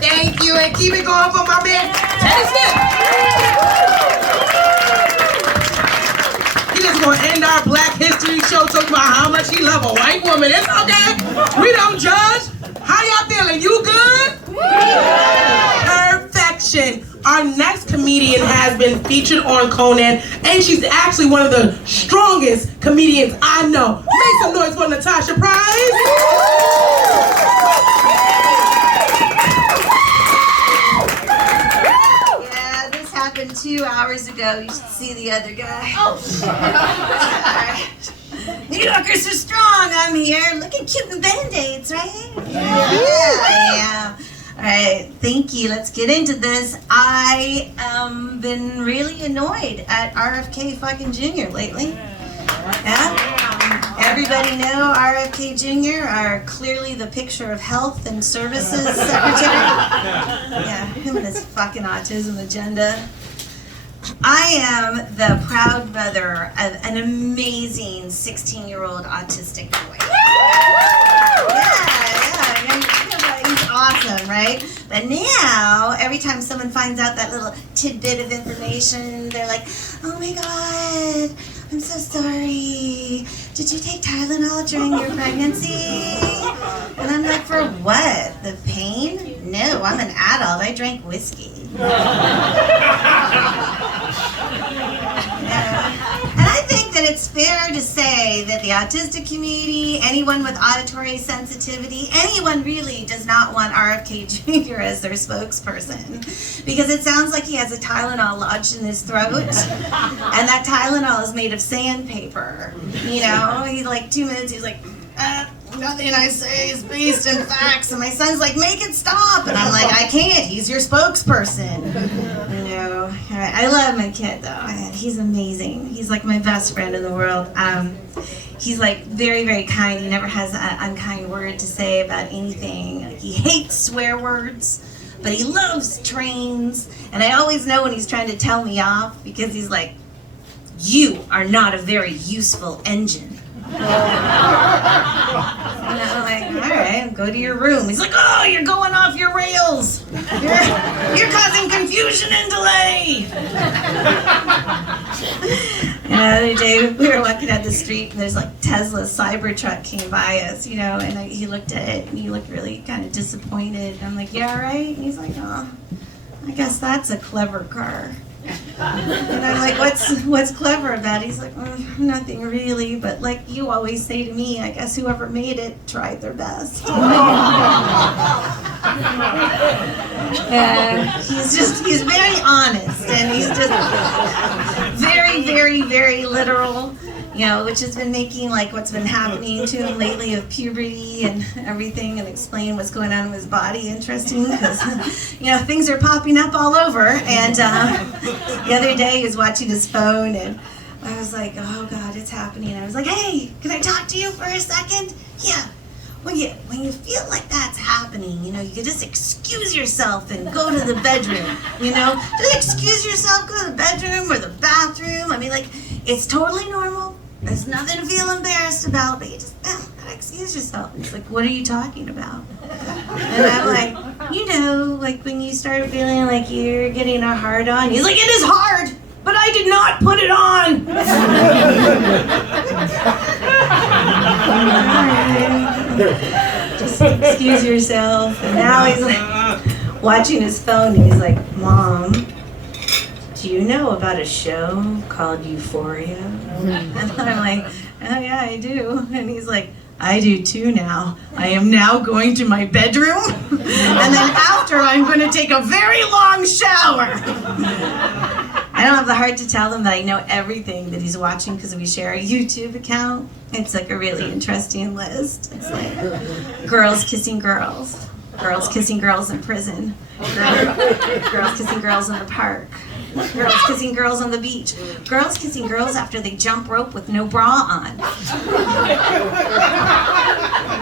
Thank you, and keep it going for my man, Teddy Smith. He just gonna end our Black History show talking about how much he love a white woman. It's okay. We don't judge. How y'all feeling? You good? Perfection. Our next comedian has been featured on Conan, and she's actually one of the strongest comedians I know. Make some noise for Natasha Price. Yeah, this happened 2 hours ago. You should see the other guy. Oh, shit. All right. New Yorkers are strong. I'm here. Looking cute in Band-Aids, right? Yeah. All right, thank you. Let's get into this. I been really annoyed at RFK fucking Jr. lately. Yeah? Everybody know RFK Jr. are clearly the picture of health and services secretary. Yeah, him and his fucking autism agenda. I am the proud mother of an amazing 16-year-old autistic boy. He's awesome, right? But now, every time someone finds out that little tidbit of information, they're like, oh my God, I'm so sorry. Did you take Tylenol during your pregnancy? And I'm like, for what? The pain? No, I'm an adult. I drank whiskey. And I think that it's fair to say that the autistic community, anyone with auditory sensitivity, anyone really does not want RFK Jr. as their spokesperson, because it sounds like he has a Tylenol lodged in his throat, and that Tylenol is made of sandpaper. You know, he's like 2 minutes, he's like, nothing I say is based in facts, and my son's like, make it stop, and I'm like, I can't, he's your spokesperson. You know, I love my kid though, he's amazing, he's like my best friend in the world. He's like very, very kind, he never has an unkind word to say about anything. Like, he hates swear words, but he loves trains, and I always know when he's trying to tell me off, because he's like, you are not a very useful engine. And I'm like, all right, go to your room. He's like, oh, you're going off your rails. You're causing confusion and delay. And the other day, we were walking down the street, and there's like Tesla Cybertruck came by us, you know, and he looked at it, and he looked really kind of disappointed. And I'm like, yeah, right? And he's like, oh, I guess that's a clever car. And I'm like, what's clever about it? He's like, nothing really, but like you always say to me, I guess whoever made it tried their best. And he's very honest, and he's just very, very, very literal, you know, which has been making like what's been happening to him lately of puberty and everything, and explain what's going on in his body interesting, because, you know, things are popping up all over. And the other day he was watching his phone, and I was like, oh God, it's happening. I was like, hey, can I talk to you for a second? Yeah. When you feel like that's happening, you know, you can just excuse yourself and go to the bedroom, you know? Just excuse yourself, go to the bedroom or the bathroom. I mean, like, it's totally normal. There's nothing to feel embarrassed about, but you just gotta excuse yourself. It's like, what are you talking about? And I'm like, you know, like when you start feeling like you're getting a hard on. He's like, it is hard, but I did not put it on. Just excuse yourself. And now he's like watching his phone, and he's like, Mom, do you know about a show called Euphoria? And I'm like, oh yeah, I do. And he's like, I do too now. I am now going to my bedroom, and then after I'm going to take a very long shower. I don't have the heart to tell him that I know everything that he's watching, because we share a YouTube account. It's like a really interesting list. It's like girls kissing girls, girls kissing girls in prison, girls kissing girls in the park, girls kissing girls on the beach, girls kissing girls after they jump rope with no bra on.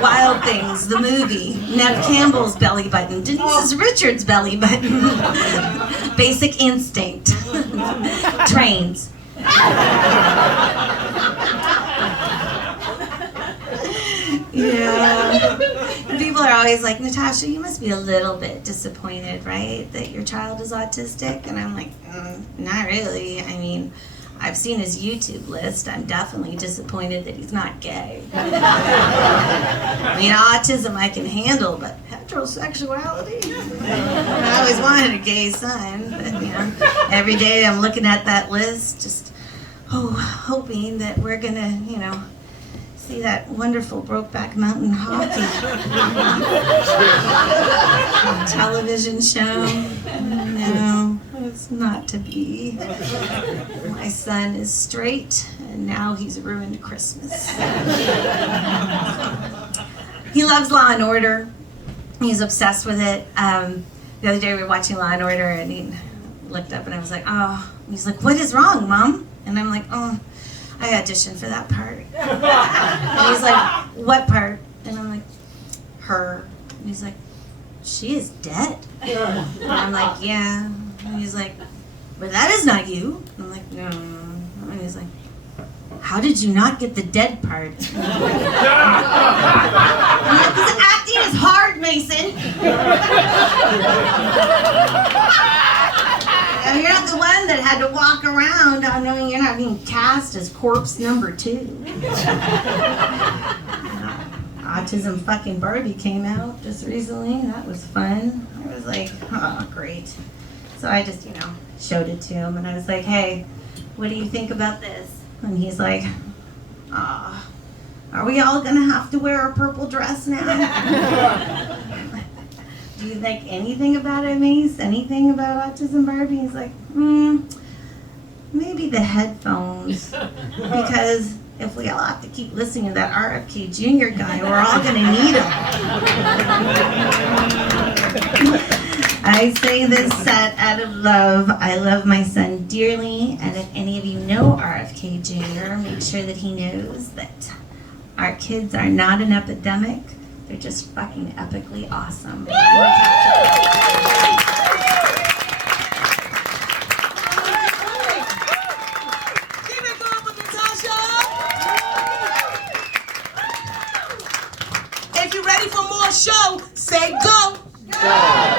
Wild Things, the movie, Nev Campbell's belly button, Denise Richards' belly button, Basic Instinct, Trains. Yeah. People are always like, Natasha, you must be a little bit disappointed, right, that your child is autistic? And I'm like, not really. I mean, I've seen his YouTube list. I'm definitely disappointed that he's not gay. I mean, autism I can handle, but heterosexuality? I always wanted a gay son, but, you know, every day I'm looking at that list, just hoping that we're gonna, you know, see that wonderful Brokeback Mountain hockey television show. No, it's not to be. My son is straight, and now he's ruined Christmas. He loves Law and Order. He's obsessed with it. The other day we were watching Law and Order, and he looked up, and I was like, oh. He's like, what is wrong, Mom? And I'm like, oh, I auditioned for that part. And he's like, what part? And I'm like, her. And he's like, she is dead. And I'm like, yeah. And he's like, but that is not you. And I'm like, no. And he's like, how did you not get the dead part? Because acting is hard, Mason. You're not the one that had to walk around knowing you're not being cast as corpse number 2. Autism fucking Barbie came out just recently. That was fun. I was like, oh, great. So I just, you know, showed it to him, and I was like, hey, what do you think about this? And he's like, are we all gonna have to wear a purple dress now? Do you think anything about it, Mace? Anything about Autism Barbie? He's like, maybe the headphones. Because if we all have to keep listening to that RFK Jr. guy, we're all gonna need him. I say this set out of love. I love my son dearly, and if any of you know RFK Jr., make sure that he knows that our kids are not an epidemic. They're just fucking epically awesome. Keep it going with Natasha. If you're ready for more show, say go. Go.